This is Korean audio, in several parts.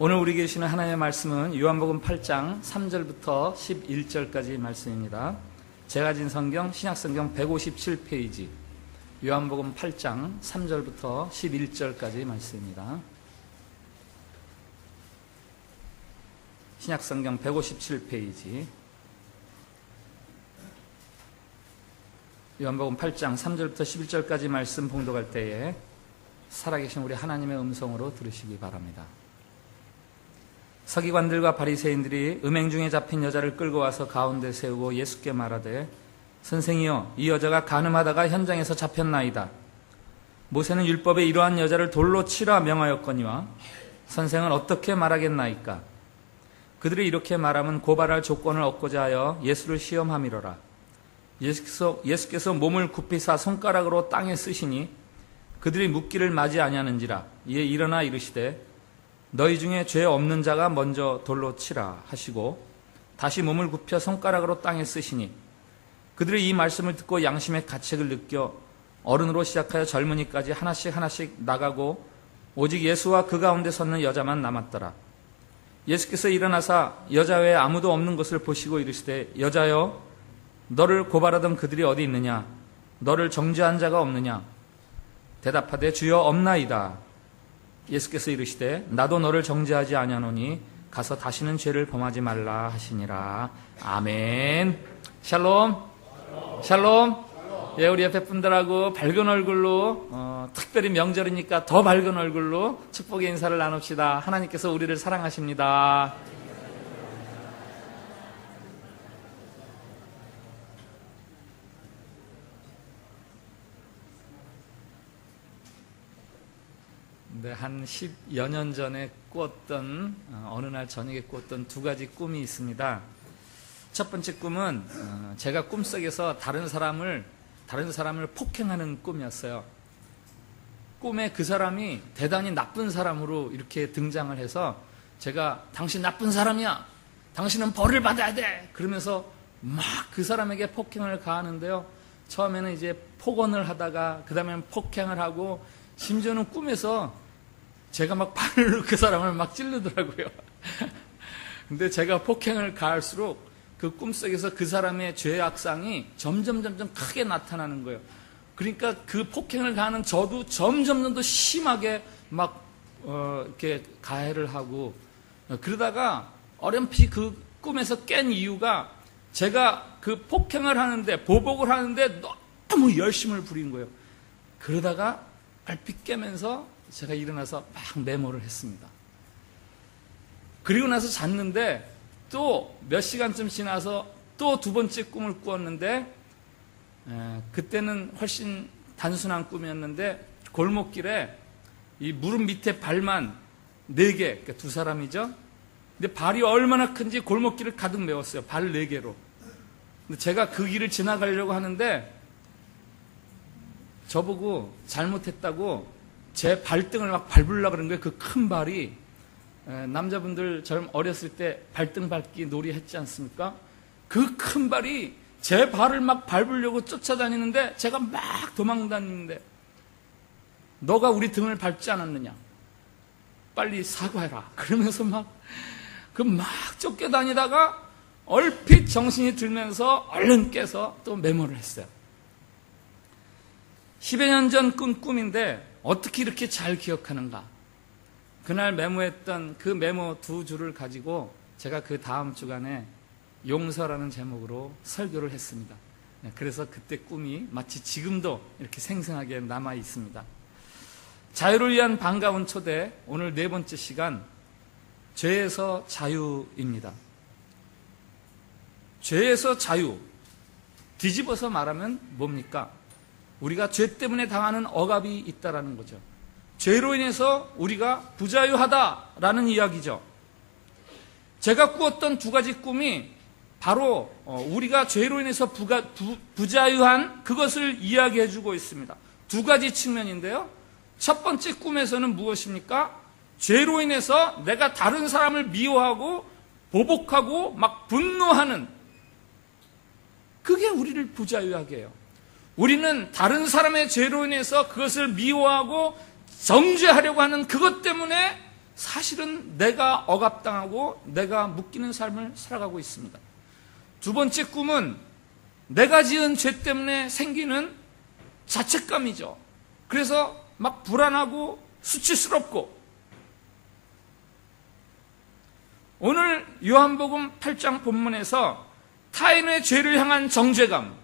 오늘 우리 계시는 하나님의 말씀은 요한복음 8장 3절부터 11절까지 말씀입니다. 제가 가진 성경 신약성경 157페이지 요한복음 8장 3절부터 11절까지 말씀입니다. 신약성경 157페이지 요한복음 8장 3절부터 11절까지 말씀 봉독할 때에 살아계신 우리 하나님의 음성으로 들으시기 바랍니다. 서기관들과 바리새인들이 음행 중에 잡힌 여자를 끌고 와서 가운데 세우고 예수께 말하되 선생이여, 이 여자가 간음하다가 현장에서 잡혔나이다. 모세는 율법에 이러한 여자를 돌로 치라 명하였거니와 선생은 어떻게 말하겠나이까? 그들이 이렇게 말하면 고발할 조건을 얻고자 하여 예수를 시험함이로라. 예수께서 몸을 굽히사 손가락으로 땅에 쓰시니 그들이 묻기를 맞이 아니하는지라. 이에 일어나 이르시되 너희 중에 죄 없는 자가 먼저 돌로 치라 하시고 다시 몸을 굽혀 손가락으로 땅에 쓰시니 그들이 이 말씀을 듣고 양심의 가책을 느껴 어른으로 시작하여 젊은이까지 하나씩 나가고 오직 예수와 그 가운데 섰는 여자만 남았더라. 예수께서 일어나사 여자 외에 아무도 없는 것을 보시고 이르시되 여자여, 너를 고발하던 그들이 어디 있느냐? 너를 정죄한 자가 없느냐? 대답하되 주여 없나이다. 예수께서 이르시되 나도 너를 정죄하지 아니하노니 가서 다시는 죄를 범하지 말라 하시니라. 아멘. 샬롬. 샬롬. 예, 우리 옆에 분들하고 밝은 얼굴로 특별히 명절이니까 더 밝은 얼굴로 축복의 인사를 나눕시다. 하나님께서 우리를 사랑하십니다. 한 10여 년 전에 꾸었던 어느 날 저녁에 꾸었던 두 가지 꿈이 있습니다. 첫 번째 꿈은 제가 꿈속에서 다른 사람을 폭행하는 꿈이었어요. 꿈에 그 사람이 대단히 나쁜 사람으로 이렇게 등장을 해서 제가 당신 나쁜 사람이야, 당신은 벌을 받아야 돼 그러면서 막 그 사람에게 폭행을 가하는데요. 처음에는 이제 폭언을 하다가 그 다음에 폭행을 하고 심지어는 꿈에서 제가 막 발로 그 사람을 막 찌르더라고요. 근데 제가 폭행을 가할수록 그 꿈속에서 그 사람의 죄악상이 점점 크게 나타나는 거예요. 그러니까 그 폭행을 가하는 저도 점점 더 심하게 막 이렇게 가해를 하고 그러다가 어렴풋이 그 꿈에서 깬 이유가 제가 그 폭행을 하는데 보복을 하는데 너무 열심을 부린 거예요. 그러다가 얼핏 깨면서 제가 일어나서 막 메모를 했습니다. 그리고 나서 잤는데 또 몇 시간쯤 지나서 또 두 번째 꿈을 꾸었는데 그때는 훨씬 단순한 꿈이었는데 골목길에 이 무릎 밑에 발만 4개, 그러니까 두 사람이죠. 근데 발이 얼마나 큰지 골목길을 가득 메웠어요. 발 4개로. 근데 제가 그 길을 지나가려고 하는데 저보고 잘못했다고 제 발등을 막 밟으려고 그러는 거예요. 그 큰 발이. 남자분들 저 어렸을 때 발등 밟기 놀이 했지 않습니까? 그 큰 발이 제 발을 막 밟으려고 쫓아다니는데 제가 막 도망다니는데 너가 우리 등을 밟지 않았느냐? 빨리 사과해라. 그러면서 막 쫓겨다니다가 얼핏 정신이 들면서 얼른 깨서 또 메모를 했어요. 10여 년 전 꾼 꿈인데 어떻게 이렇게 잘 기억하는가? 그날 메모했던 그 메모 2줄을 가지고 제가 그 다음 주간에 용서라는 제목으로 설교를 했습니다. 그래서 그때 꿈이 마치 지금도 이렇게 생생하게 남아 있습니다. 자유를 위한 반가운 초대, 오늘 4번째 시간, 죄에서 자유입니다. 죄에서 자유, 뒤집어서 말하면 뭡니까? 우리가 죄 때문에 당하는 억압이 있다라는 거죠. 죄로 인해서 우리가 부자유하다라는 이야기죠. 제가 꾸었던 두 가지 꿈이 바로 우리가 죄로 인해서 부자유한 그것을 이야기해주고 있습니다. 두 가지 측면인데요. 첫 번째 꿈에서는 무엇입니까? 죄로 인해서 내가 다른 사람을 미워하고 보복하고 막 분노하는 그게 우리를 부자유하게 해요. 우리는 다른 사람의 죄로 인해서 그것을 미워하고 정죄하려고 하는 그것 때문에 사실은 내가 억압당하고 내가 묶이는 삶을 살아가고 있습니다. 두 번째 꿈은 내가 지은 죄 때문에 생기는 자책감이죠. 그래서 막 불안하고 수치스럽고, 오늘 요한복음 8장 본문에서 타인의 죄를 향한 정죄감,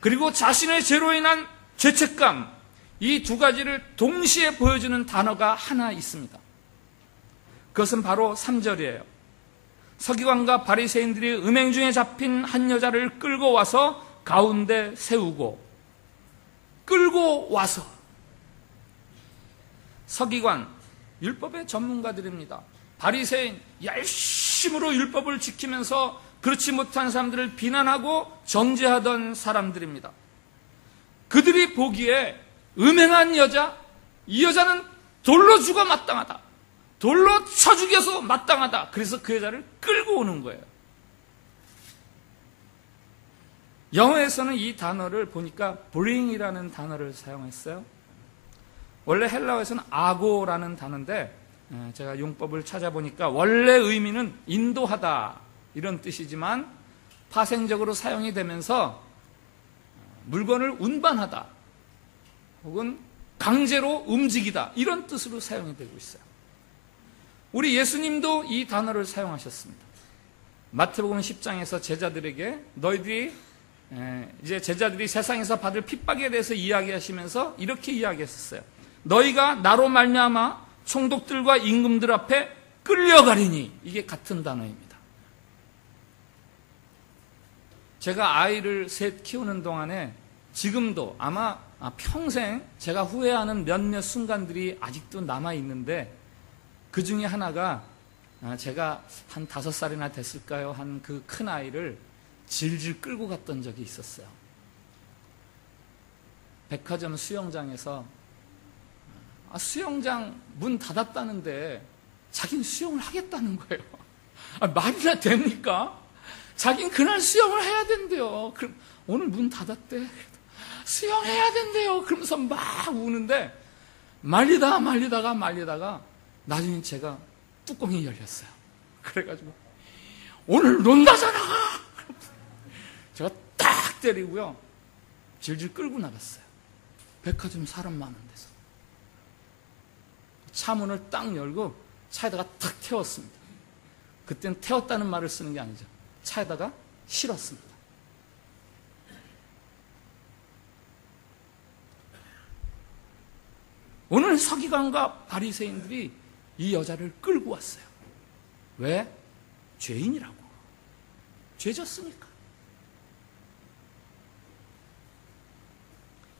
그리고 자신의 죄로 인한 죄책감, 이 두 가지를 동시에 보여주는 단어가 하나 있습니다. 그것은 바로 3절이에요. 서기관과 바리새인들이 음행 중에 잡힌 한 여자를 끌고 와서 가운데 세우고, 끌고 와서. 서기관, 율법의 전문가들입니다. 바리새인, 열심으로 율법을 지키면서 그렇지 못한 사람들을 비난하고 정죄하던 사람들입니다. 그들이 보기에 음행한 여자, 이 여자는 돌로 죽어 마땅하다, 돌로 쳐 죽여서 마땅하다. 그래서 그 여자를 끌고 오는 거예요. 영어에서는 이 단어를 보니까 bring이라는 단어를 사용했어요. 원래 헬라어에서는 아고라는 단어인데, 제가 용법을 찾아보니까 원래 의미는 인도하다 이런 뜻이지만 파생적으로 사용이 되면서 물건을 운반하다 혹은 강제로 움직이다 이런 뜻으로 사용이 되고 있어요. 우리 예수님도 이 단어를 사용하셨습니다. 마태복음 10장에서 제자들에게 너희들이 이제 제자들이 세상에서 받을 핍박에 대해서 이야기하시면서 이렇게 이야기했었어요. 너희가 나로 말미암아 총독들과 임금들 앞에 끌려가리니, 이게 같은 단어입니다. 제가 아이를 셋 키우는 동안에 지금도 아마 평생 제가 후회하는 몇몇 순간들이 아직도 남아있는데, 그 중에 하나가 제가 한 5살이나 됐을까요? 한 그 큰 아이를 질질 끌고 갔던 적이 있었어요. 백화점 수영장에서 수영장 문 닫았다는데 자기는 수영을 하겠다는 거예요. 말이나 됩니까? 자기는 그날 수영을 해야 된대요. 그럼 오늘 문 닫았대. 수영해야 된대요. 그러면서 막 우는데 말리다가 나중에 제가 뚜껑이 열렸어요. 그래가지고 오늘 논다잖아. 제가 딱 때리고요. 질질 끌고 나갔어요. 백화점 사람 많은 데서. 차 문을 딱 열고 차에다가 탁 태웠습니다. 그땐 태웠다는 말을 쓰는 게 아니죠. 차에다가 실었습니다. 오늘 서기관과 바리새인들이 이 여자를 끌고 왔어요. 왜? 죄인이라고. 죄졌으니까.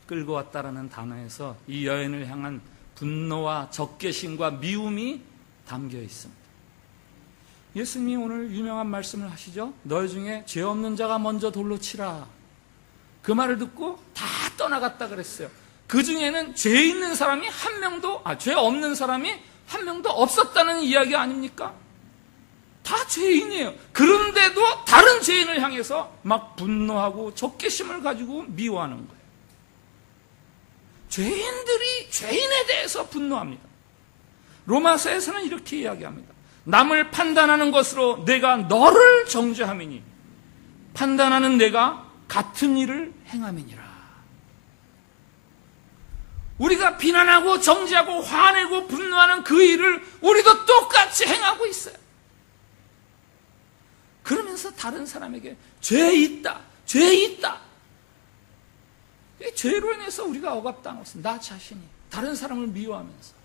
끌고 왔다라는 단어에서 이 여인을 향한 분노와 적개심과 미움이 담겨 있습니다. 예수님이 오늘 유명한 말씀을 하시죠. 너희 중에 죄 없는 자가 먼저 돌로 치라. 그 말을 듣고 다 떠나갔다 그랬어요. 그 중에는 죄 있는 사람이 죄 없는 사람이 한 명도 없었다는 이야기 아닙니까? 다 죄인이에요. 그런데도 다른 죄인을 향해서 막 분노하고 적개심을 가지고 미워하는 거예요. 죄인들이 죄인에 대해서 분노합니다. 로마서에서는 이렇게 이야기합니다. 남을 판단하는 것으로 내가 너를 정죄함이니 판단하는 내가 같은 일을 행함이니라. 우리가 비난하고 정죄하고 화내고 분노하는 그 일을 우리도 똑같이 행하고 있어요. 그러면서 다른 사람에게 죄 있다. 이 죄로 인해서 우리가 억압당하고 있습니다. 나 자신이 다른 사람을 미워하면서.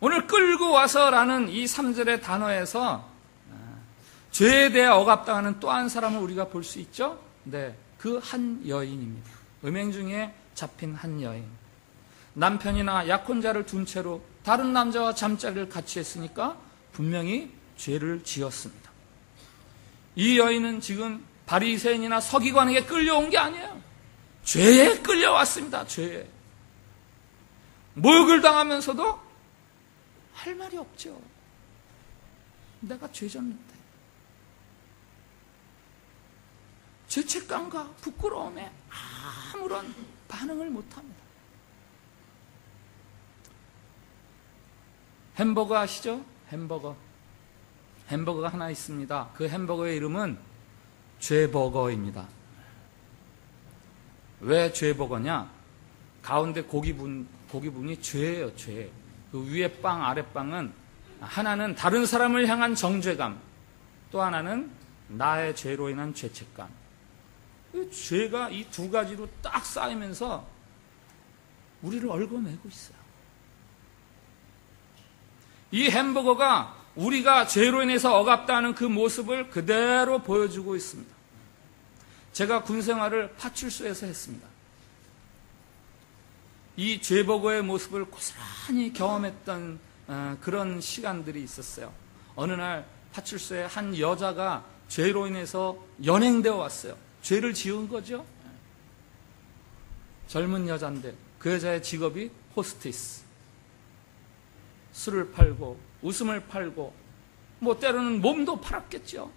오늘 끌고 와서라는 이 3절의 단어에서 죄에 대해 억압당하는 또 한 사람을 우리가 볼 수 있죠. 네, 그 한 여인입니다. 음행 중에 잡힌 한 여인. 남편이나 약혼자를 둔 채로 다른 남자와 잠자리를 같이 했으니까 분명히 죄를 지었습니다. 이 여인은 지금 바리새인이나 서기관에게 끌려온 게 아니에요. 죄에 끌려왔습니다. 죄에. 모욕을 당하면서도 할 말이 없죠. 내가 죄졌는데. 죄책감과 부끄러움에 아무런 반응을 못합니다. 햄버거 아시죠? 햄버거가 하나 있습니다. 그 햄버거의 이름은 죄버거입니다. 왜 죄버거냐? 가운데 고기분이 죄예요, 죄. 그 위에 빵, 아래 빵은 하나는 다른 사람을 향한 정죄감, 또 하나는 나의 죄로 인한 죄책감. 그 죄가 이 두 가지로 딱 쌓이면서 우리를 얽어매고 있어요. 이 햄버거가 우리가 죄로 인해서 억압당하는 그 모습을 그대로 보여주고 있습니다. 제가 군 생활을 파출소에서 했습니다. 이 죄버거의 모습을 고스란히 경험했던 그런 시간들이 있었어요. 어느 날 파출소에 한 여자가 죄로 인해서 연행되어 왔어요. 죄를 지은 거죠. 젊은 여자인데 그 여자의 직업이 호스티스. 술을 팔고 웃음을 팔고 뭐 때로는 몸도 팔았겠죠.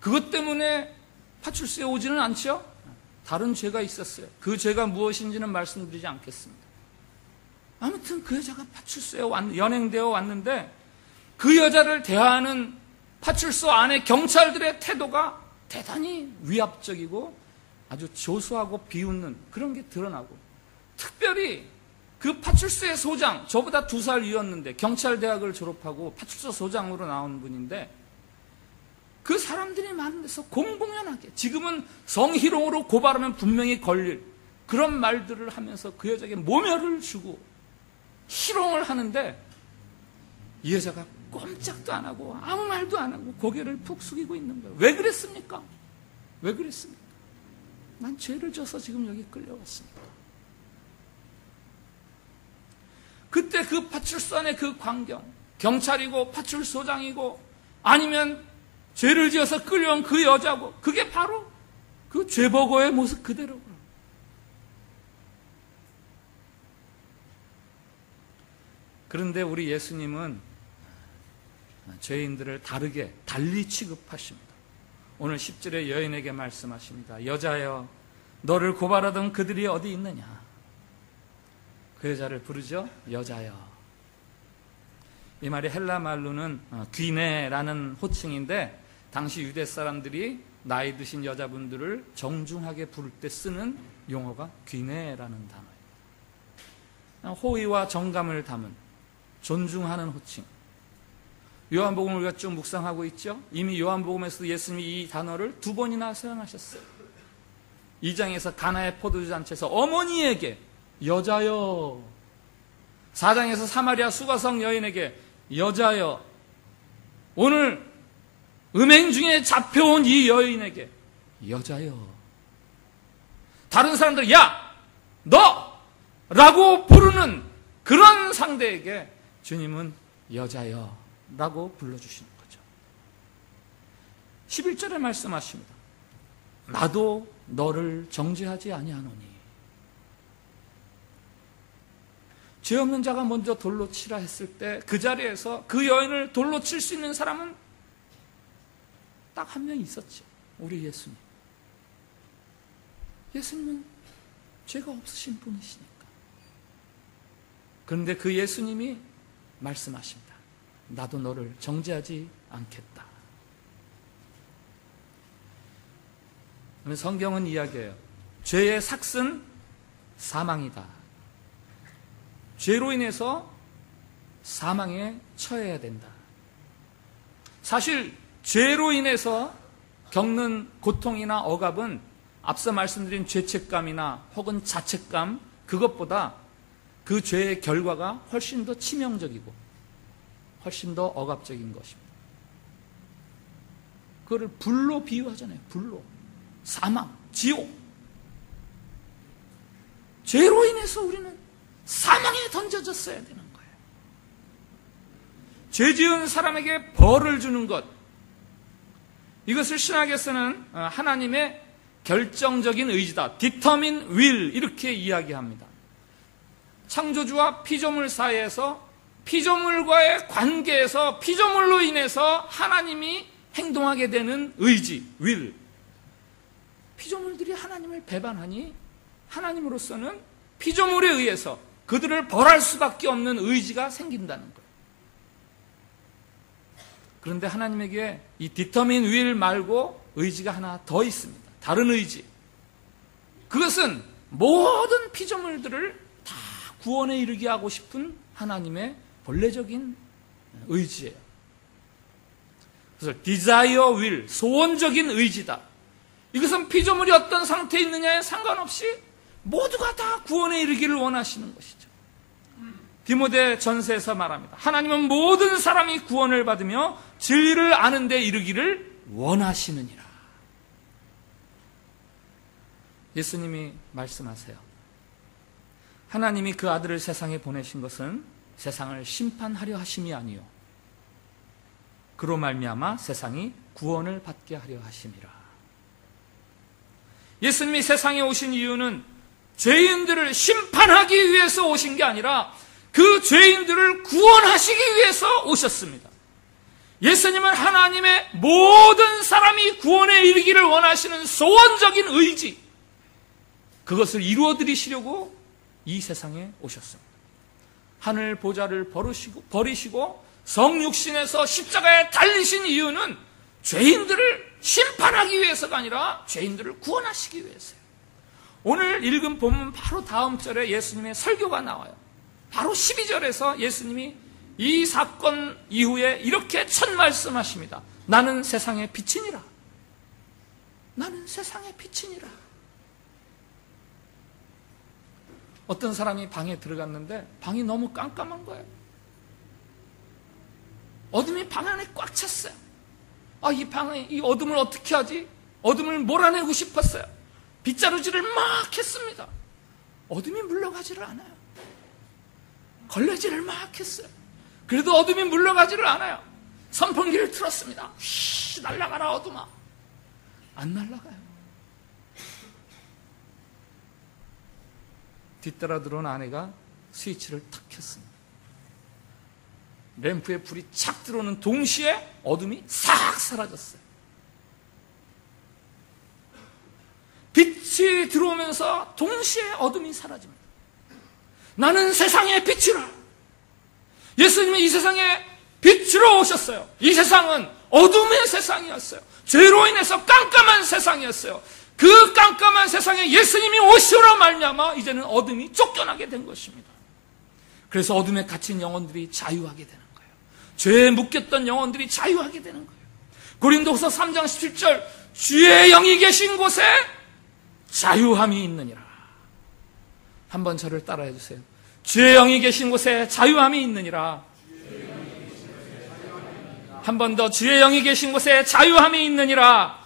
그것 때문에 파출소에 오지는 않죠. 다른 죄가 있었어요. 그 죄가 무엇인지는 말씀드리지 않겠습니다. 아무튼 그 여자가 파출소에 연행되어 왔는데 그 여자를 대하는 파출소 안에 경찰들의 태도가 대단히 위압적이고 아주 조소하고 비웃는 그런 게 드러나고, 특별히 그 파출소의 소장, 저보다 2살 위였는데 경찰대학을 졸업하고 파출소 소장으로 나온 분인데, 그 사람들이 많은 데서 공공연하게 지금은 성희롱으로 고발하면 분명히 걸릴 그런 말들을 하면서 그 여자에게 모멸을 주고 희롱을 하는데, 이 여자가 꼼짝도 안 하고 아무 말도 안 하고 고개를 푹 숙이고 있는 거예요. 왜 그랬습니까? 왜 그랬습니까? 난 죄를 져서 지금 여기 끌려왔습니다. 그때 그 파출소 안의 그 광경, 경찰이고 파출소장이고 아니면 죄를 지어서 끌려온 그 여자고, 그게 바로 그 죄버거의 모습 그대로구나. 그런데 우리 예수님은 죄인들을 다르게 달리 취급하십니다. 오늘 10절에 여인에게 말씀하십니다. 여자여, 너를 고발하던 그들이 어디 있느냐? 그 여자를 부르죠. 여자여. 이 말이 헬라 말로는 귀네라는 호칭인데, 당시 유대 사람들이 나이 드신 여자분들을 정중하게 부를 때 쓰는 용어가 귀네라는 단어예요. 호의와 정감을 담은 존중하는 호칭. 요한복음을 우리가 쭉 묵상하고 있죠. 이미 요한복음에서도 예수님이 이 단어를 2번이나 사용하셨어요. 2장에서 가나의 포도주 잔치에서 어머니에게 여자여, 4장에서 사마리아 수가성 여인에게 여자여, 오늘 음행 중에 잡혀온 이 여인에게 여자여. 다른 사람들 야, 너! 라고 부르는 그런 상대에게 주님은 여자여 라고 불러주시는 거죠. 11절에 말씀하십니다. 나도 너를 정죄하지 아니하노니. 죄 없는 자가 먼저 돌로 치라 했을 때 그 자리에서 그 여인을 돌로 칠 수 있는 사람은 딱 한 명 있었죠. 우리 예수님. 예수님은 죄가 없으신 분이시니까. 그런데 그 예수님이 말씀하십니다. 나도 너를 정죄하지 않겠다. 성경은 이야기해요. 죄의 삭은 사망이다. 죄로 인해서 사망에 처해야 된다. 사실 죄로 인해서 겪는 고통이나 억압은 앞서 말씀드린 죄책감이나 혹은 자책감, 그것보다 그 죄의 결과가 훨씬 더 치명적이고 훨씬 더 억압적인 것입니다. 그거를 불로 비유하잖아요. 불로. 사망, 지옥. 죄로 인해서 우리는 사망에 던져졌어야 되는 거예요. 죄 지은 사람에게 벌을 주는 것, 이것을 신학에서는 하나님의 결정적인 의지다, determine will, 이렇게 이야기합니다. 창조주와 피조물 사이에서 피조물과의 관계에서 피조물로 인해서 하나님이 행동하게 되는 의지, will. 피조물들이 하나님을 배반하니 하나님으로서는 피조물에 의해서 그들을 벌할 수밖에 없는 의지가 생긴다는 거예요. 그런데 하나님에게 이 determine will 말고 의지가 하나 더 있습니다. 다른 의지. 그것은 모든 피조물들을 다 구원에 이르게 하고 싶은 하나님의 본래적인 의지예요. 그래서 desire will, 소원적인 의지다. 이것은 피조물이 어떤 상태에 있느냐에 상관없이 모두가 다 구원에 이르기를 원하시는 것이죠. 디모데 전서에서 말합니다. 하나님은 모든 사람이 구원을 받으며 진리를 아는 데 이르기를 원하시느니라. 예수님이 말씀하세요. 하나님이 그 아들을 세상에 보내신 것은 세상을 심판하려 하심이 아니요 그로 말미암아 세상이 구원을 받게 하려 하심이라. 예수님이 세상에 오신 이유는 죄인들을 심판하기 위해서 오신 게 아니라 그 죄인들을 구원하시기 위해서 오셨습니다. 예수님은 하나님의 모든 사람이 구원에 이르기를 원하시는 소원적인 의지, 그것을 이루어드리시려고 이 세상에 오셨습니다. 하늘 보좌를 버리시고 성육신에서 십자가에 달리신 이유는 죄인들을 심판하기 위해서가 아니라 죄인들을 구원하시기 위해서예요. 오늘 읽은 본문 바로 다음 절에 예수님의 설교가 나와요. 바로 12절에서 예수님이 이 사건 이후에 이렇게 첫 말씀하십니다. 나는 세상의 빛이니라. 나는 세상의 빛이니라. 어떤 사람이 방에 들어갔는데 방이 너무 깜깜한 거예요. 어둠이 방 안에 꽉 찼어요. 이 어둠을 어떻게 하지? 어둠을 몰아내고 싶었어요. 빗자루질을 막 했습니다. 어둠이 물러가지를 않아요. 걸레질을 막 했어요. 그래도 어둠이 물러가지를 않아요. 선풍기를 틀었습니다. 휘, 날아가라 어둠아. 안 날아가요. 뒤따라 들어온 아내가 스위치를 탁 켰습니다. 램프에 불이 착 들어오는 동시에 어둠이 싹 사라졌어요. 빛이 들어오면서 동시에 어둠이 사라집니다. 나는 세상의 빛이라. 예수님이 이 세상에 빛으로 오셨어요. 이 세상은 어둠의 세상이었어요. 죄로 인해서 깜깜한 세상이었어요. 그 깜깜한 세상에 예수님이 오시므로 말미암아 이제는 어둠이 쫓겨나게 된 것입니다. 그래서 어둠에 갇힌 영혼들이 자유하게 되는 거예요. 죄에 묶였던 영혼들이 자유하게 되는 거예요. 고린도후서 3장 17절 주의 영이 계신 곳에 자유함이 있느니라. 한번 저를 따라해 주세요. 주의 영이 계신 곳에 자유함이 있느니라. 한 번 더 주의 영이 계신 곳에 자유함이 있느니라.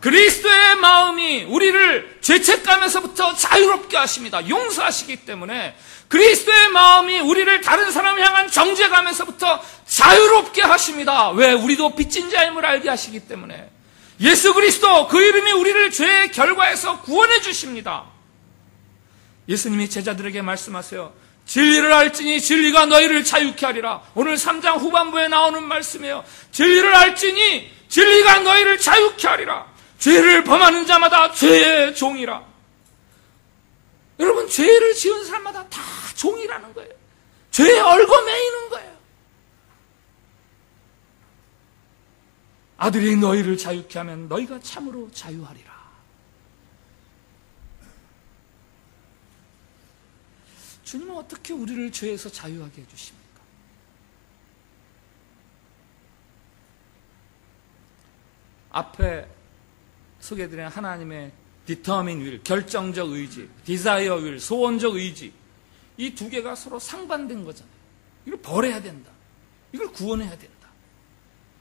그리스도의 마음이 우리를 죄책감에서부터 자유롭게 하십니다. 용서하시기 때문에 그리스도의 마음이 우리를 다른 사람을 향한 정죄감에서부터 자유롭게 하십니다. 왜? 우리도 빚진 자임을 알게 하시기 때문에. 예수 그리스도 그 이름이 우리를 죄의 결과에서 구원해 주십니다. 예수님이 제자들에게 말씀하세요. 진리를 알지니 진리가 너희를 자유케 하리라. 오늘 3장 후반부에 나오는 말씀이에요. 진리를 알지니 진리가 너희를 자유케 하리라. 죄를 범하는 자마다 죄의 종이라. 여러분, 죄를 지은 사람마다 다 종이라는 거예요. 죄에 얽어매이는 거예요. 아들이 너희를 자유케 하면 너희가 참으로 자유하리라. 주님은 어떻게 우리를 죄에서 자유하게 해주십니까? 앞에 소개해드린 하나님의 determine will, 결정적 의지, desire will, 소원적 의지, 이 두 개가 서로 상반된 거잖아요. 이걸 버려야 된다. 이걸 구원해야 된다.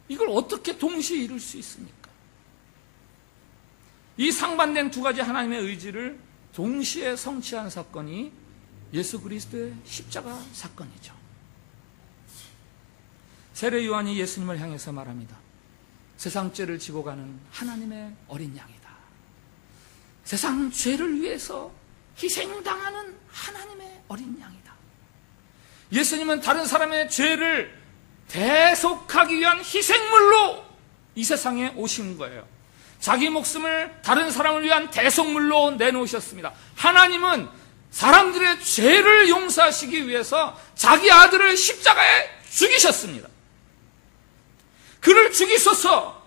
이걸 어떻게 동시에 이룰 수 있습니까? 이 상반된 두 가지 하나님의 의지를 동시에 성취한 사건이 예수 그리스도의 십자가 사건이죠. 세례 요한이 예수님을 향해서 말합니다. 세상 죄를 지고 가는 하나님의 어린 양이다. 세상 죄를 위해서 희생당하는 하나님의 어린 양이다. 예수님은 다른 사람의 죄를 대속하기 위한 희생물로 이 세상에 오신 거예요. 자기 목숨을 다른 사람을 위한 대속물로 내놓으셨습니다. 하나님은 사람들의 죄를 용서하시기 위해서 자기 아들을 십자가에 죽이셨습니다. 그를 죽이소서,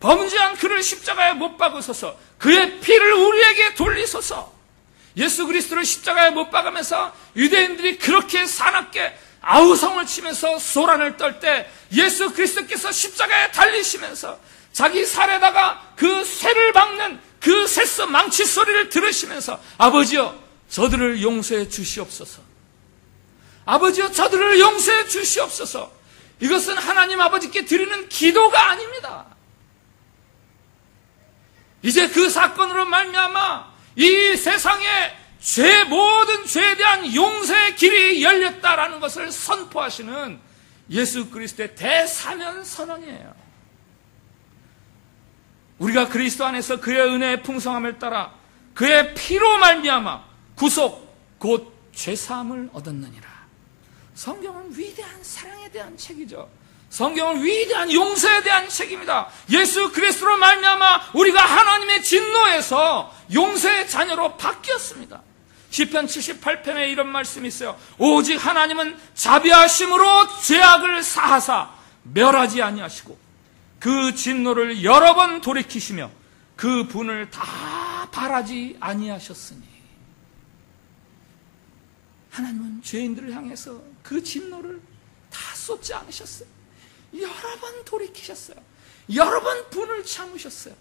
범죄한 그를 십자가에 못 박으소서, 그의 피를 우리에게 돌리소서. 예수 그리스도를 십자가에 못 박으면서 유대인들이 그렇게 사납게 아우성을 치면서 소란을 떨 때 예수 그리스도께서 십자가에 달리시면서 자기 살에다가 그 쇠를 박는 그 쇠서 망치 소리를 들으시면서 아버지여 저들을 용서해 주시옵소서. 아버지여 저들을 용서해 주시옵소서. 이것은 하나님 아버지께 드리는 기도가 아닙니다. 이제 그 사건으로 말미암아 이 세상에 모든 죄에 대한 용서의 길이 열렸다라는 것을 선포하시는 예수 그리스도의 대사면 선언이에요. 우리가 그리스도 안에서 그의 은혜의 풍성함을 따라 그의 피로 말미암아 구속 곧 죄사함을 얻었느니라. 성경은 위대한 사랑에 대한 책이죠. 성경은 위대한 용서에 대한 책입니다. 예수 그리스도로 말미암아 우리가 하나님의 진노에서 용서의 자녀로 바뀌었습니다. 시편 78편에 이런 말씀이 있어요. 오직 하나님은 자비하심으로 죄악을 사하사 멸하지 아니하시고 그 진노를 여러 번 돌이키시며 그 분을 다 바라지 아니하셨으니. 하나님은 죄인들을 향해서 그 진노를 다 쏟지 않으셨어요. 여러 번 돌이키셨어요. 여러 번 분을 참으셨어요.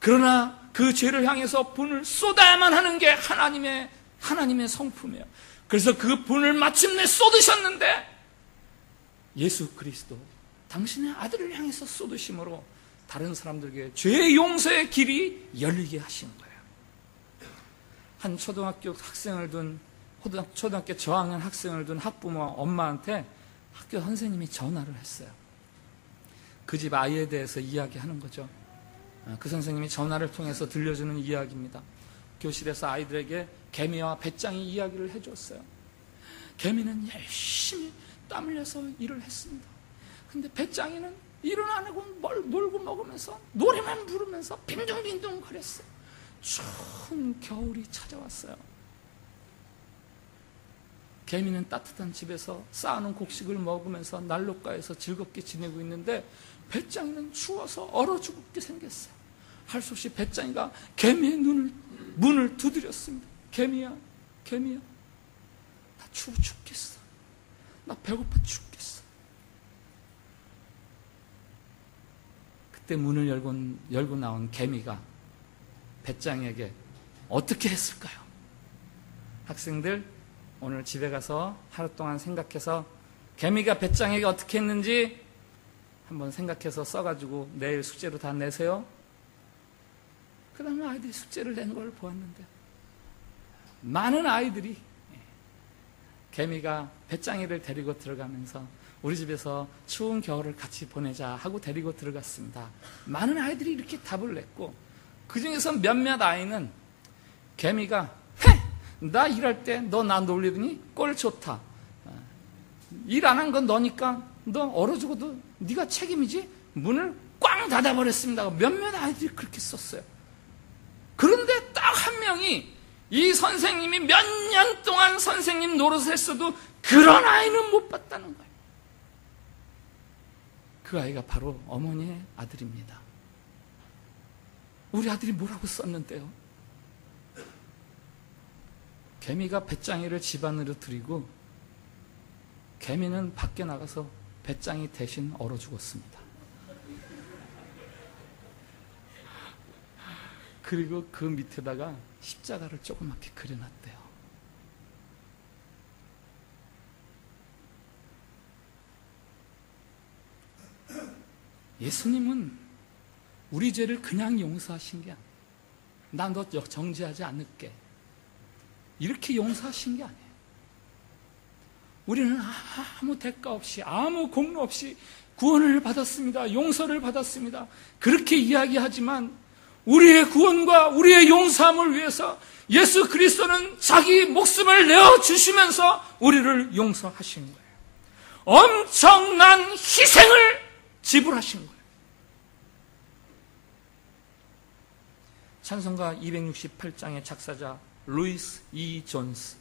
그러나 그 죄를 향해서 분을 쏟아야만 하는 게 하나님의 성품이에요. 그래서 그 분을 마침내 쏟으셨는데 예수 그리스도 당신의 아들을 향해서 쏟으심으로 다른 사람들에게 죄의 용서의 길이 열리게 하신 거예요. 한 초등학교 저학년 학생을 둔 학부모와 엄마한테 학교 선생님이 전화를 했어요. 그 집 아이에 대해서 이야기하는 거죠. 그 선생님이 전화를 통해서 들려주는 이야기입니다. 교실에서 아이들에게 개미와 배짱이 이야기를 해줬어요. 개미는 열심히 땀 흘려서 일을 했습니다. 근데 배짱이는 일은 안 하고 놀고 먹으면서 노래만 부르면서 빈둥빈둥 거렸어요. 추운 겨울이 찾아왔어요. 개미는 따뜻한 집에서 쌓아놓은 곡식을 먹으면서 난로가에서 즐겁게 지내고 있는데 배짱이는 추워서 얼어 죽게 생겼어요. 할 수 없이 배짱이가 개미의 문을 두드렸습니다. 개미야, 개미야, 나 추워 죽겠어. 나 배고파 죽겠어. 그때 문을 열고 나온 개미가 배짱이에게 어떻게 했을까요? 학생들 오늘 집에 가서 하루 동안 생각해서 개미가 배짱에게 어떻게 했는지 한번 생각해서 써가지고 내일 숙제로 다 내세요. 그 다음에 아이들이 숙제를 낸 걸 보았는데 많은 아이들이 개미가 배짱이를 데리고 들어가면서 우리 집에서 추운 겨울을 같이 보내자 하고 데리고 들어갔습니다. 많은 아이들이 이렇게 답을 냈고 그 중에서 몇몇 아이는 개미가 나 일할 때 너 나 놀리더니 꼴 좋다. 일 안 한 건 너니까 너 얼어 죽어도 네가 책임이지? 문을 꽝 닫아버렸습니다. 몇몇 아이들이 그렇게 썼어요. 그런데 딱 한 명이 이 선생님이 몇 년 동안 선생님 노릇을 했어도 그런 아이는 못 봤다는 거예요. 그 아이가 바로 어머니의 아들입니다. 우리 아들이 뭐라고 썼는데요? 개미가 배짱이를 집 안으로 들이고 개미는 밖에 나가서 배짱이 대신 얼어 죽었습니다. 그리고 그 밑에다가 십자가를 조그맣게 그려놨대요. 예수님은 우리 죄를 그냥 용서하신 게 아니에요. 난 너 정죄하지 않을게. 이렇게 용서하신 게 아니에요. 우리는 아무 대가 없이 아무 공로 없이 구원을 받았습니다. 용서를 받았습니다. 그렇게 이야기하지만 우리의 구원과 우리의 용서함을 위해서 예수 그리스도는 자기 목숨을 내어주시면서 우리를 용서하신 거예요. 엄청난 희생을 지불하신 거예요. 찬송가 268장의 작사자 루이스 E. 존스.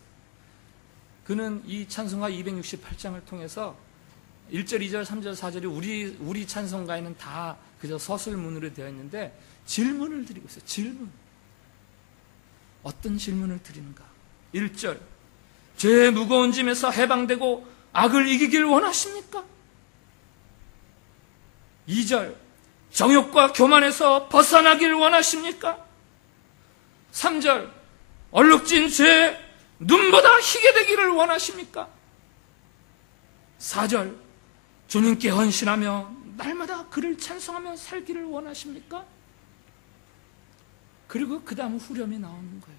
그는 이 찬송가 268장을 통해서 1절, 2절, 3절, 4절이 우리 찬송가에는 다 그저 서술문으로 되어 있는데 질문을 드리고 있어요. 질문. 어떤 질문을 드리는가? 1절, 죄의 무거운 짐에서 해방되고 악을 이기길 원하십니까? 2절, 정욕과 교만에서 벗어나길 원하십니까? 3절, 얼룩진 죄 눈보다 희게 되기를 원하십니까? 4절, 주님께 헌신하며 날마다 그를 찬송하며 살기를 원하십니까? 그리고 그 다음 후렴이 나오는 거예요.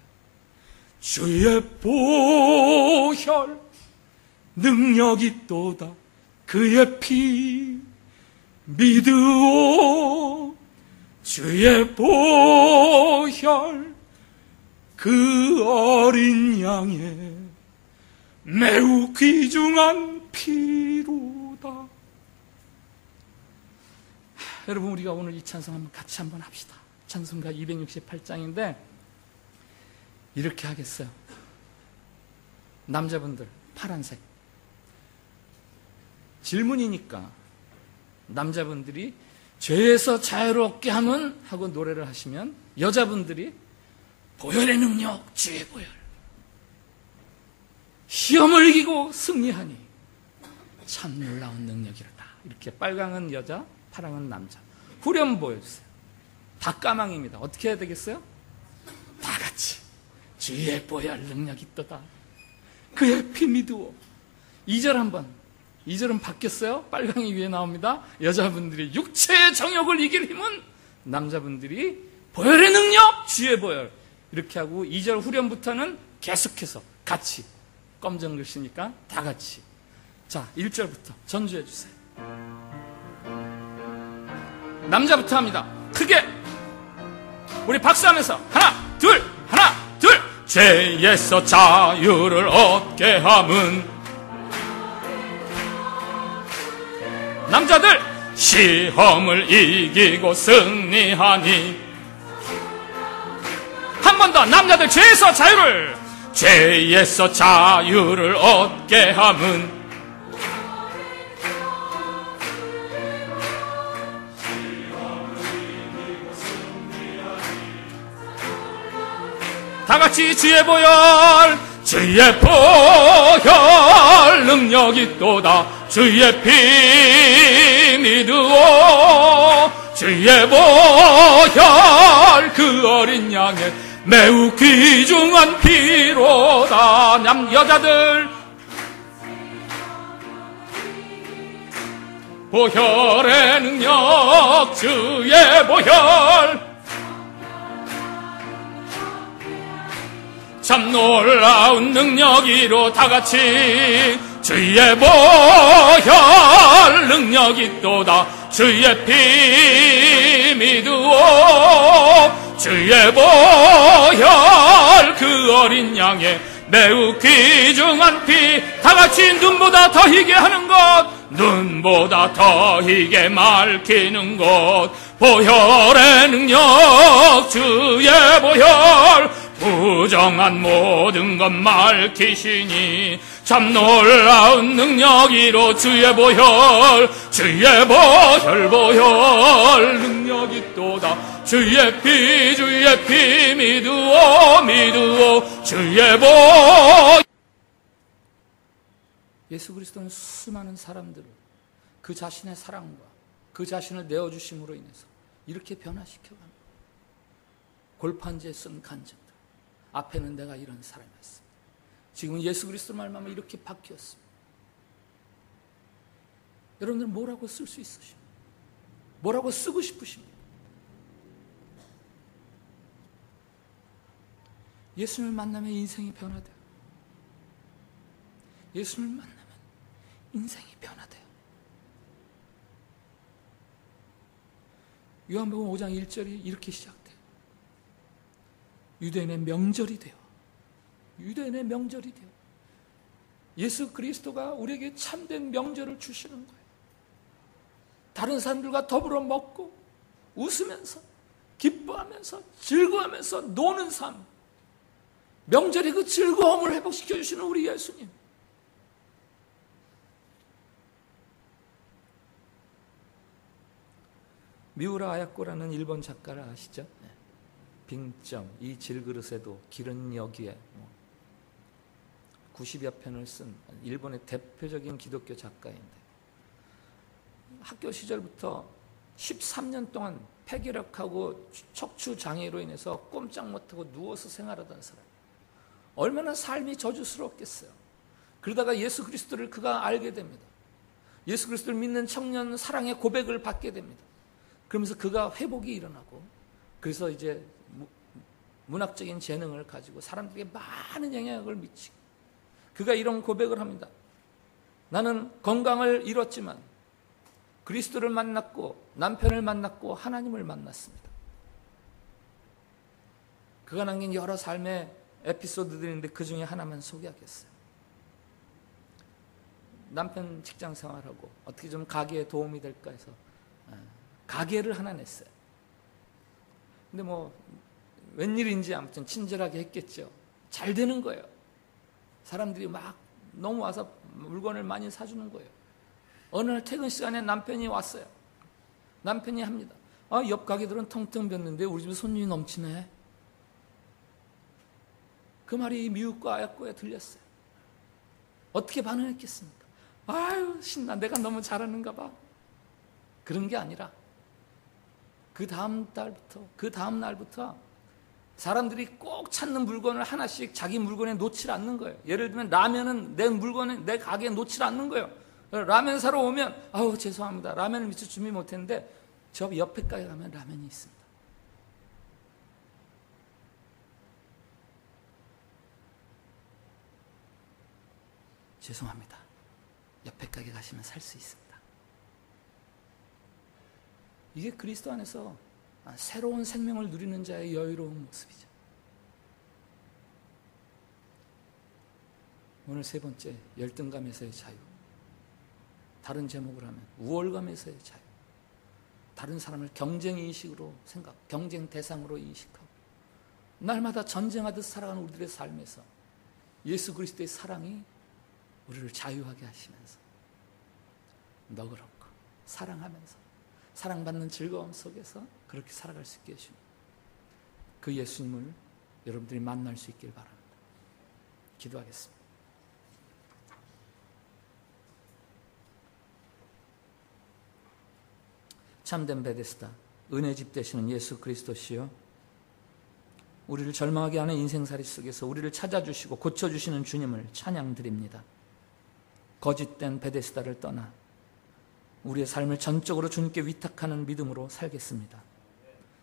주의 보혈 능력이 또다 그의 피 믿으오. 주의 보혈 그 어린 양의 매우 귀중한 피로다. 여러분, 우리가 오늘 이 찬송 같이 한번 합시다. 찬송가 268장인데 이렇게 하겠어요. 남자분들 파란색 질문이니까 남자분들이 죄에서 자유롭게 하면 하고 노래를 하시면, 여자분들이 보혈의 능력, 주의 보혈, 시험을 이기고 승리하니 참 놀라운 능력이로다. 이렇게 빨강은 여자, 파랑은 남자. 후렴 보여주세요. 다 까망입니다. 어떻게 해야 되겠어요? 다 같이 주의 보혈 능력이 있도다 그의 피 믿으오. 2절 한번. 2절은 바뀌었어요. 빨강이 위에 나옵니다. 여자분들이 육체의 정욕을 이길 힘은, 남자분들이 보혈의 능력, 주의 보혈. 이렇게 하고 2절 후렴부터는 계속해서 같이, 검정 글씨니까 다 같이. 자, 1절부터 전주해 주세요. 남자부터 합니다. 크게 우리 박수하면서 하나 둘 하나 둘. 죄에서 자유를 얻게 함은 남자들 시험을 이기고 승리하니. 한 번 더. 남자들 죄에서 자유를 얻게 함은 다같이 주의 보혈 능력이 또다 주의 피 믿으오. 주의 보혈 그 어린 양의 매우 귀중한 피로다. 여자들 보혈의 능력, 주의 보혈 참 놀라운 능력이로. 다같이 주의 보혈 능력이 또다 주의 피 믿으오. 주의 보혈 그 어린 양의 매우 귀중한 피. 다같이 눈보다 더 희게 하는 것, 눈보다 더 희게 맑히는 것. 보혈의 능력, 주의 보혈 부정한 모든 것 맑히시니 참 놀라운 능력이로. 주의 보혈 능력이 또다 주의 피 믿으오. 주의 보혈. 예수 그리스도는 수많은 사람들을 그 자신의 사랑과 그 자신을 내어주심으로 인해서 이렇게 변화시켜가는 거예요. 골판지에 쓴 간증들 앞에는 내가 이런 사람이었습니다. 지금은 예수 그리스도 말만 이렇게 바뀌었습니다. 여러분들 뭐라고 쓸 수 있으십니까? 뭐라고 쓰고 싶으십니까? 예수님을 만나면 인생이 변화돼요. 예수님을 만나면 인생이 변화돼요. 요한복음 5장 1절이 이렇게 시작돼요. 유대인의 명절이 돼요. 유대인의 명절이 돼요. 예수 그리스도가 우리에게 참된 명절을 주시는 거예요. 다른 사람들과 더불어 먹고 웃으면서 기뻐하면서 즐거워하면서 노는 삶. 명절의 그 즐거움을 회복시켜 주시는 우리 예수님. 미우라 아야코라는 일본 작가를 아시죠? 빙점, 이 질그릇에도 길은 여기에 90여 편을 쓴 일본의 대표적인 기독교 작가인데, 학교 시절부터 13년 동안 폐결핵하고 척추 장애로 인해서 꼼짝 못하고 누워서 생활하던 사람, 얼마나 삶이 저주스러웠겠어요. 그러다가 예수 그리스도를 그가 알게 됩니다. 예수 그리스도를 믿는 청년 사랑의 고백을 받게 됩니다. 그러면서 그가 회복이 일어나고, 그래서 이제 문학적인 재능을 가지고 사람들에게 많은 영향력을 미치고, 그가 이런 고백을 합니다. 나는 건강을 잃었지만 그리스도를 만났고 남편을 만났고 하나님을 만났습니다. 그가 남긴 여러 삶의 에피소드들인데 그 중에 하나만 소개하겠어요. 남편 직장 생활하고 어떻게 좀 가게에 도움이 될까 해서 가게를 하나 냈어요. 근데 뭐 웬일인지 아무튼 친절하게 했겠죠. 잘 되는 거예요. 사람들이 막 너무 와서 물건을 많이 사주는 거예요. 어느 날 퇴근 시간에 남편이 왔어요. 남편이 합니다. 옆 가게들은 텅텅 빈는데 우리 집에 손님이 넘치네. 그 말이 미국과 아야코에 들렸어요. 어떻게 반응했겠습니까? 아유 신나, 내가 너무 잘하는가 봐. 그런 게 아니라 그 다음 날부터 사람들이 꼭 찾는 물건을 하나씩 자기 물건에 놓지 않는 거예요. 예를 들면 라면은 내 물건에, 내 가게에 놓지 않는 거예요. 라면 사러 오면 아우 죄송합니다, 라면을 미처 준비 못했는데 저 옆에 가게 가면 라면이 있습니다. 죄송합니다, 옆에 가게 가시면 살 수 있습니다. 이게 그리스도 안에서 새로운 생명을 누리는 자의 여유로운 모습이죠. 오늘 세 번째, 열등감에서의 자유. 다른 제목을 하면 우월감에서의 자유. 다른 사람을 경쟁인식으로 경쟁 대상으로 인식하고 날마다 전쟁하듯 살아가는 우리들의 삶에서 예수 그리스도의 사랑이 우리를 자유하게 하시면서 너그럽고 사랑하면서 사랑받는 즐거움 속에서 그렇게 살아갈 수 있게 해주는 그 예수님을 여러분들이 만날 수 있길 바랍니다. 기도하겠습니다. 참된 베데스다, 은혜집 되시는 예수 그리스도시여, 우리를 절망하게 하는 인생살이 속에서 우리를 찾아주시고 고쳐주시는 주님을 찬양드립니다. 거짓된 베데스다를 떠나 우리의 삶을 전적으로 주님께 위탁하는 믿음으로 살겠습니다.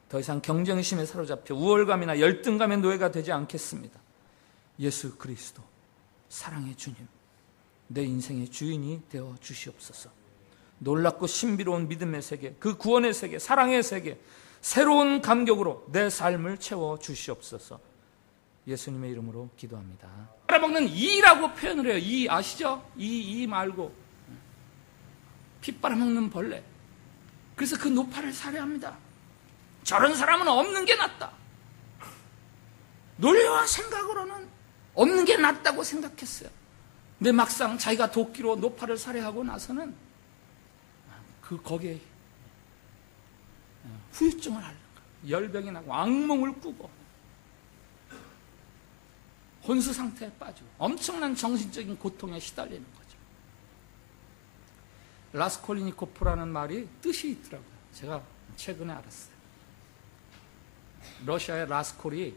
더 이상 경쟁심에 사로잡혀 우월감이나 열등감의 노예가 되지 않겠습니다. 예수 그리스도 사랑의 주님, 내 인생의 주인이 되어 주시옵소서. 놀랍고 신비로운 믿음의 세계, 그 구원의 세계, 사랑의 세계, 새로운 감격으로 내 삶을 채워 주시옵소서. 예수님의 이름으로 기도합니다. 빨아먹는 이라고 표현을 해요. 이 아시죠? 이 말고 피 빨아먹는 벌레. 그래서 그 노파를 살해합니다. 저런 사람은 없는 게 낫다. 논리와 생각으로는 없는 게 낫다고 생각했어요. 근데 막상 자기가 도끼로 노파를 살해하고 나서는 거기에 후유증을 앓는 거예요. 열병이 나고 악몽을 꾸고 혼수 상태에 빠지고 엄청난 정신적인 고통에 시달리는 거죠. 라스콜리니코프라는 말이 뜻이 있더라고요. 제가 최근에 알았어요. 러시아의 라스콜이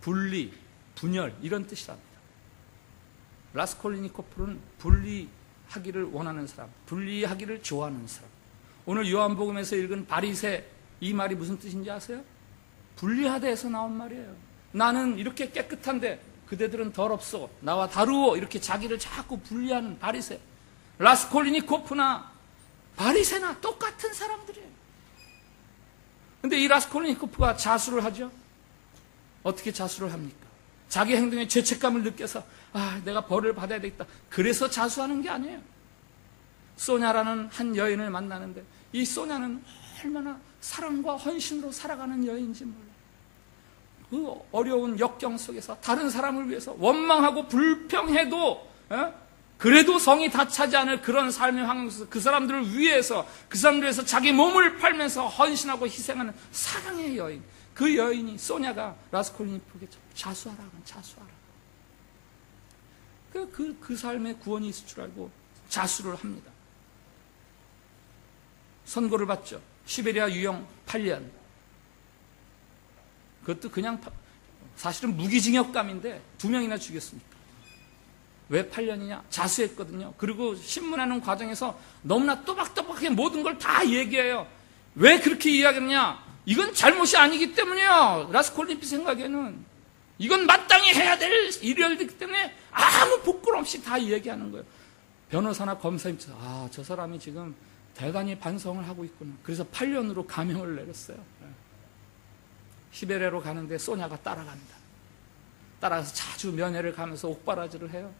분리, 분열 이런 뜻이랍니다. 라스콜리니코프는 분리하기를 원하는 사람, 분리하기를 좋아하는 사람. 오늘 요한복음에서 읽은 바리새, 이 말이 무슨 뜻인지 아세요? 분리하다에서 나온 말이에요. 나는 이렇게 깨끗한데 그대들은 더럽소, 나와 다루어, 이렇게 자기를 자꾸 분리하는 바리새. 라스콜리니코프나 바리새나 똑같은 사람들이에요. 근데 이 라스콜리니코프가 자수를 하죠. 어떻게 자수를 합니까? 자기 행동에 죄책감을 느껴서 내가 벌을 받아야 되겠다, 그래서 자수하는 게 아니에요. 소냐라는 한 여인을 만나는데 이 소냐는 얼마나 사랑과 헌신으로 살아가는 여인인지 몰라요. 그 어려운 역경 속에서 다른 사람을 위해서 원망하고 불평해도 그래도 성이 다 차지 않을 그런 삶의 환경 속에서 그 사람들을 위해서 자기 몸을 팔면서 헌신하고 희생하는 사랑의 여인, 그 여인이 소냐가 라스콜니프에게 자수하라 하면 자수하라. 그 삶에 구원이 있을 줄 알고 자수를 합니다. 선고를 받죠. 시베리아 유형 8년. 그것도 그냥 사실은 무기징역감인데 2명이나 죽였습니다. 왜 8년이냐? 자수했거든요. 그리고 신문하는 과정에서 너무나 또박또박하게 모든 걸 다 얘기해요. 왜 그렇게 이야기하느냐? 이건 잘못이 아니기 때문이에요. 라스콜니프 생각에는 이건 마땅히 해야 될 일이기 때문에 아무 부끄럼 없이 다 얘기하는 거예요. 변호사나 검사님께서 저 사람이 지금 대단히 반성을 하고 있구나. 그래서 8년으로 감형을 내렸어요. 시베리아로 가는데 소냐가 따라갑니다. 따라가서 자주 면회를 가면서 옥바라지를 해요.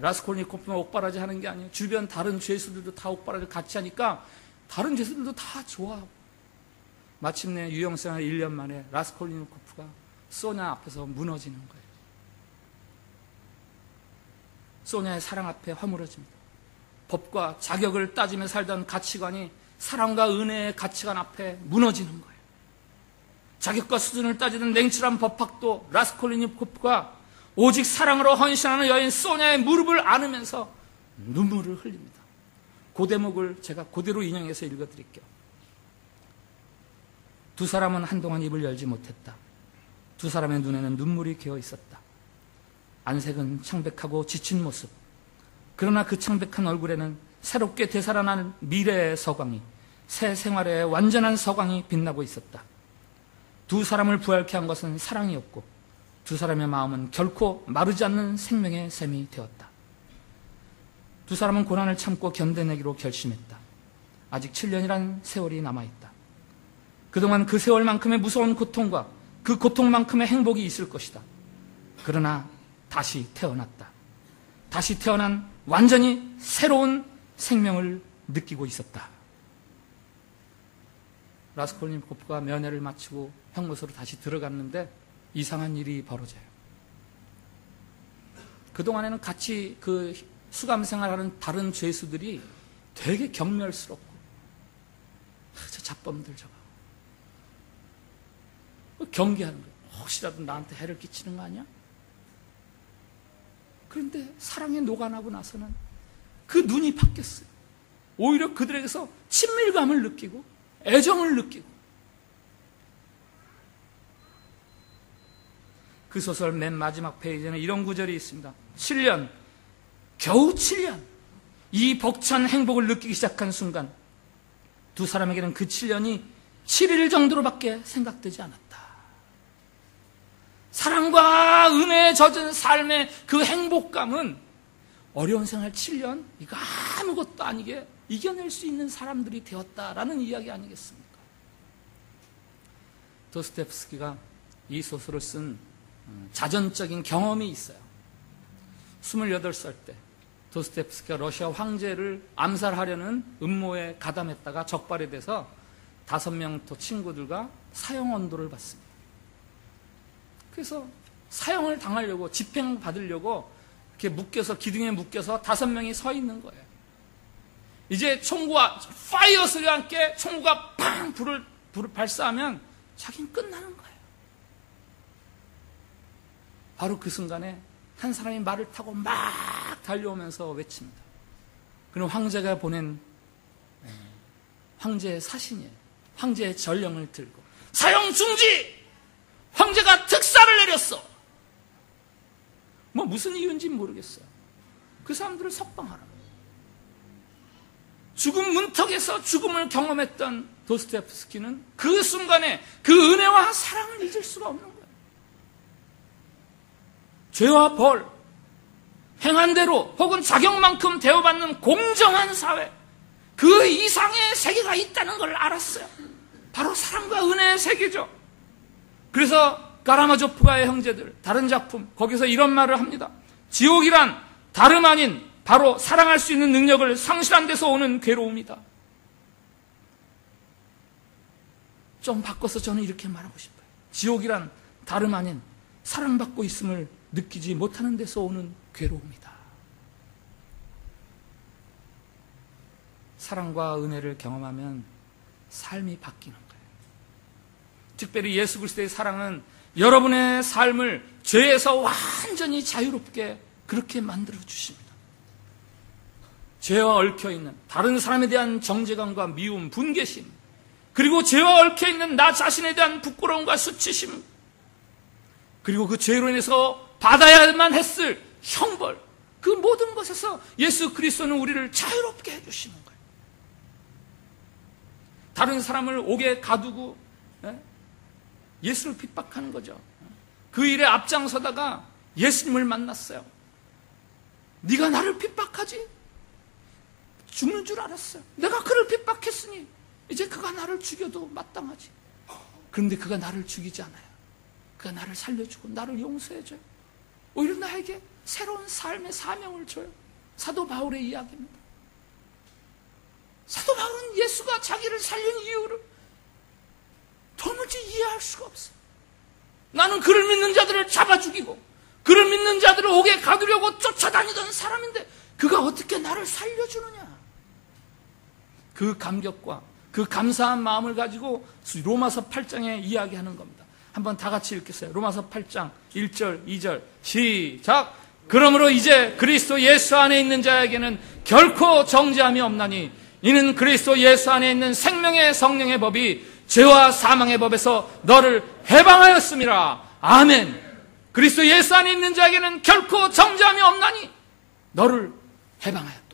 라스콜니코프만 옥바라지 하는 게 아니에요. 주변 다른 죄수들도 다 옥바라지를 같이 하니까 다른 죄수들도 다 좋아하고, 마침내 유형생활 1년 만에 라스콜니코프가 소냐 앞에서 무너지는 거예요. 소냐의 사랑 앞에 허물어집니다. 법과 자격을 따지며 살던 가치관이 사랑과 은혜의 가치관 앞에 무너지는 거예요. 자격과 수준을 따지는 냉철한 법학도 라스콜니코프가 오직 사랑으로 헌신하는 여인 소냐의 무릎을 안으면서 눈물을 흘립니다. 그 대목을 제가 그대로 인용해서 읽어드릴게요. 두 사람은 한동안 입을 열지 못했다. 두 사람의 눈에는 눈물이 개어 있었다. 안색은 창백하고 지친 모습. 그러나 그 창백한 얼굴에는 새롭게 되살아난 미래의 서광이, 새 생활의 완전한 서광이 빛나고 있었다. 두 사람을 부활케 한 것은 사랑이었고 두 사람의 마음은 결코 마르지 않는 생명의 샘이 되었다. 두 사람은 고난을 참고 견뎌내기로 결심했다. 아직 7년이란 세월이 남아있다. 그동안 그 세월만큼의 무서운 고통과 그 고통만큼의 행복이 있을 것이다. 그러나 다시 태어났다. 다시 태어난 완전히 새로운 생명을 느끼고 있었다. 라스콜니코프가 면회를 마치고 형무소로 다시 들어갔는데 이상한 일이 벌어져요. 그동안에는 같이 그 수감 생활하는 다른 죄수들이 되게 경멸스럽고, 저 잡범들 저거 경계하는 거예요. 혹시라도 나한테 해를 끼치는 거 아니야? 그런데 사랑에 녹아나고 나서는 그 눈이 바뀌었어요. 오히려 그들에게서 친밀감을 느끼고 애정을 느끼고. 그 소설 맨 마지막 페이지에는 이런 구절이 있습니다. 7년, 겨우 7년, 이 벅찬 행복을 느끼기 시작한 순간 두 사람에게는 그 7년이 7일 정도로밖에 생각되지 않았다. 사랑과 은혜에 젖은 삶의 그 행복감은 어려운 생활 7년, 이거 아무것도 아니게 이겨낼 수 있는 사람들이 되었다라는 이야기 아니겠습니까? 도스토옙스키가 이 소설을 쓴 자전적인 경험이 있어요. 28살 때 도스토옙스키가 러시아 황제를 암살하려는 음모에 가담했다가 적발이 돼서 5명 또 친구들과 사형 언도를 받습니다. 그래서 사형을 당하려고, 집행 받으려고 이렇게 묶여서, 기둥에 묶여서 5명이 서 있는 거예요. 이제 총구와 파이어 소리와 함께 총구가 팡 불을 발사하면 자기는 끝나는 거예요. 바로 그 순간에 한 사람이 말을 타고 막 달려오면서 외칩니다. 그럼 황제가 보낸 황제의 사신이에요. 황제의 전령을 들고 사형 중지! 황제가 특사를 내렸어! 무슨 이유인지 모르겠어요. 그 사람들을 석방하라. 죽음 문턱에서 죽음을 경험했던 도스토옙스키는 그 순간에 그 은혜와 사랑을 잊을 수가 없는 거예요. 죄와 벌, 행한 대로 혹은 자격만큼 대우받는 공정한 사회, 그 이상의 세계가 있다는 걸 알았어요. 바로 사랑과 은혜의 세계죠. 그래서 가라마조프가의 형제들, 다른 작품, 거기서 이런 말을 합니다. 지옥이란 다름 아닌 바로 사랑할 수 있는 능력을 상실한 데서 오는 괴로움이다. 좀 바꿔서 저는 이렇게 말하고 싶어요. 지옥이란 다름 아닌 사랑받고 있음을 느끼지 못하는 데서 오는 괴로움이다. 사랑과 은혜를 경험하면 삶이 바뀌는 거예요. 특별히 예수 그리스도의 사랑은 여러분의 삶을 죄에서 완전히 자유롭게 그렇게 만들어 주십니다. 죄와 얽혀있는 다른 사람에 대한 정죄감과 미움, 분개심, 그리고 죄와 얽혀있는 나 자신에 대한 부끄러움과 수치심, 그리고 그 죄로 인해서 받아야만 했을 형벌, 그 모든 것에서 예수 그리스도는 우리를 자유롭게 해주시는 거예요. 다른 사람을 옥에 가두고 예수를 핍박하는 거죠. 그 일에 앞장서다가 예수님을 만났어요. 네가 나를 핍박하지? 죽는 줄 알았어요. 내가 그를 핍박했으니 이제 그가 나를 죽여도 마땅하지. 그런데 그가 나를 죽이지 않아요. 그가 나를 살려주고 나를 용서해줘요. 오히려 나에게 새로운 삶의 사명을 줘요. 사도 바울의 이야기입니다. 사도 바울은 예수가 자기를 살린 이유를 도무지 이해할 수가 없어요. 나는 그를 믿는 자들을 잡아 죽이고 그를 믿는 자들을 옥에 가두려고 쫓아다니던 사람인데 그가 어떻게 나를 살려주느냐. 그 감격과 그 감사한 마음을 가지고 로마서 8장에 이야기하는 겁니다. 한번 다 같이 읽겠어요. 로마서 8장 1절 2절 시작. 그러므로 이제 그리스도 예수 안에 있는 자에게는 결코 정죄함이 없나니 이는 그리스도 예수 안에 있는 생명의 성령의 법이 죄와 사망의 법에서 너를 해방하였음이라. 아멘. 그리스도 예수 안에 있는 자에게는 결코 정죄함이 없나니 너를 해방하였다.